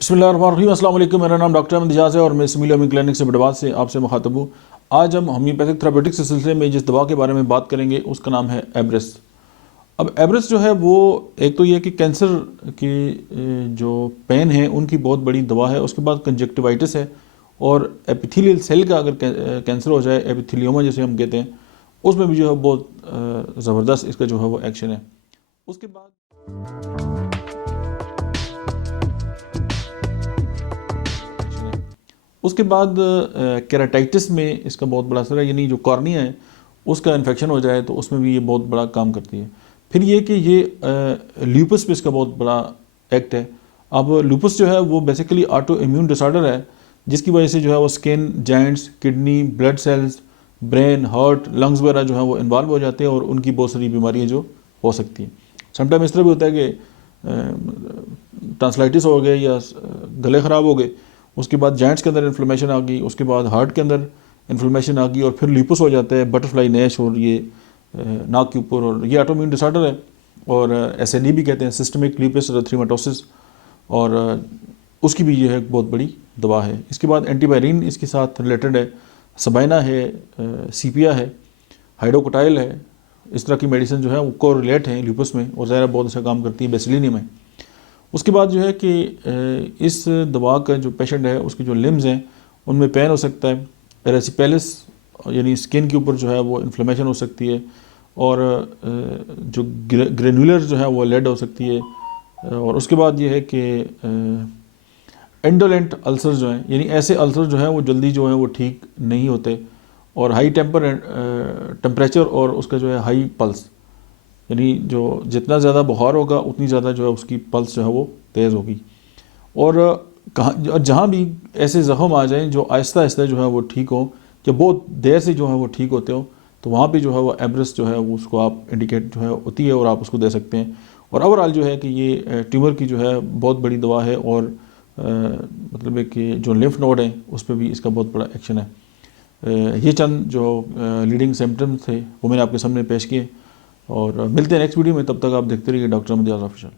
बिस्मिल्लाहिर्रहमानिर्रहीम, अस्सलाम वालेकुम। मेरा नाम डॉक्टर अहमद इजाज़ है और मैं सिमिल होम्योपैथिक क्लिनिक से बटवाद से आपसे मुखातब हूँ। आज हम होम्योपैथिक थेरापेटिक्स के सिलसिले में जिस दवा के बारे में बात करेंगे उसका नाम है एब्रेस। अब एब्रेस जो है वो एक तो ये कि कैंसर की जो पेन है उनकी बहुत बड़ी दवा है। उसके बाद कंजक्टिवाइटिस है और एपिथेलियल सेल का अगर कैंसर हो जाए, एपिथेलियोमा जैसे हम कहते हैं, उसमें भी जो है बहुत ज़बरदस्त इसका जो है वो एक्शन है। उसके बाद उसके बाद केराटाइटिस में इसका बहुत बड़ा असर है, यानी जो कॉर्निया है उसका इन्फेक्शन हो जाए तो उसमें भी ये बहुत बड़ा काम करती है। फिर ये कि ये ल्यूपस पे इसका बहुत बड़ा एक्ट है। अब लूपस जो है वो बेसिकली ऑटो इम्यून डिसऑर्डर है, जिसकी वजह से जो है वो skin, joints, kidney, blood cells, brain, heart, lungs वगैरह जो है वो इन्वॉल्व हो जाते हैं और उनकी बहुत सारी बीमारियाँ जो हो सकती हैं। समटाइम इस तरह भी होता है कि ट्रांसलाइटिस हो गए या गले ख़राब हो गए, उसके बाद जॉइंट्स के अंदर इन्फ्लेमेशन आ गई, उसके बाद हार्ट के अंदर इन्फ्लेमेशन आ गई और फिर लिपस हो जाता है, बटरफ्लाई नैश और ये नाक के ऊपर, और ये ऑटोइम्यून डिसऑर्डर है और एसएनई भी कहते हैं, सिस्टमिक लूपस एरिथेमेटोसिस, और उसकी भी ये है बहुत बड़ी दवा है। इसके बाद एंटीवायरिन इसके साथ रिलेटेड है, सबाइना है, सीपिया है, हाइड्रोकोटाइल है। इस तरह की मेडिसिन जो है वो को रिलेट हैं लूपस में और ज़रा बहुत अच्छा काम करती है बेसिलिनियम है। उसके बाद जो है कि इस दवा का जो पेशेंट है उसकी जो लिम्स हैं उनमें पेन हो सकता है, एरेसिपेलिस यानी स्किन के ऊपर जो है वो इन्फ्लेमेशन हो सकती है, और जो ग्रेनुलर जो है वो लेड हो सकती है। और उसके बाद ये है कि इंडोलेंट अल्सर जो हैं, यानी ऐसे अल्सर जो हैं वो जल्दी जो हैं वो ठीक नहीं होते, और हाई टेम्परेचर और उसका जो है हाई पल्स, यानी जो जितना ज़्यादा बुखार होगा उतनी ज़्यादा जो है उसकी पल्स जो है वो तेज़ होगी। और कहाँ जहाँ भी ऐसे ज़ख्म आ जाएं जो आहिस्ता आहिस्ता जो है वो ठीक हो, या बहुत देर से जो है वो ठीक होते हो, तो वहाँ पे जो है वो एब्रेस जो है वो उसको आप इंडिकेट जो है होती है और आप उसको दे सकते हैं। और ओवरऑल जो है कि ये ट्यूमर की जो है बहुत बड़ी दवा है, और मतलब है कि जो लिम्फ नोड है उस पर भी इसका बहुत बड़ा एक्शन है। ये चंद जो लीडिंग सिम्टम्स थे वो मैंने आपके सामने पेश किए, और मिलते हैं नेक्स्ट वीडियो में। तब तक आप देखते रहिए डॉक्टर अहमद इजाज़ ऑफिशियल।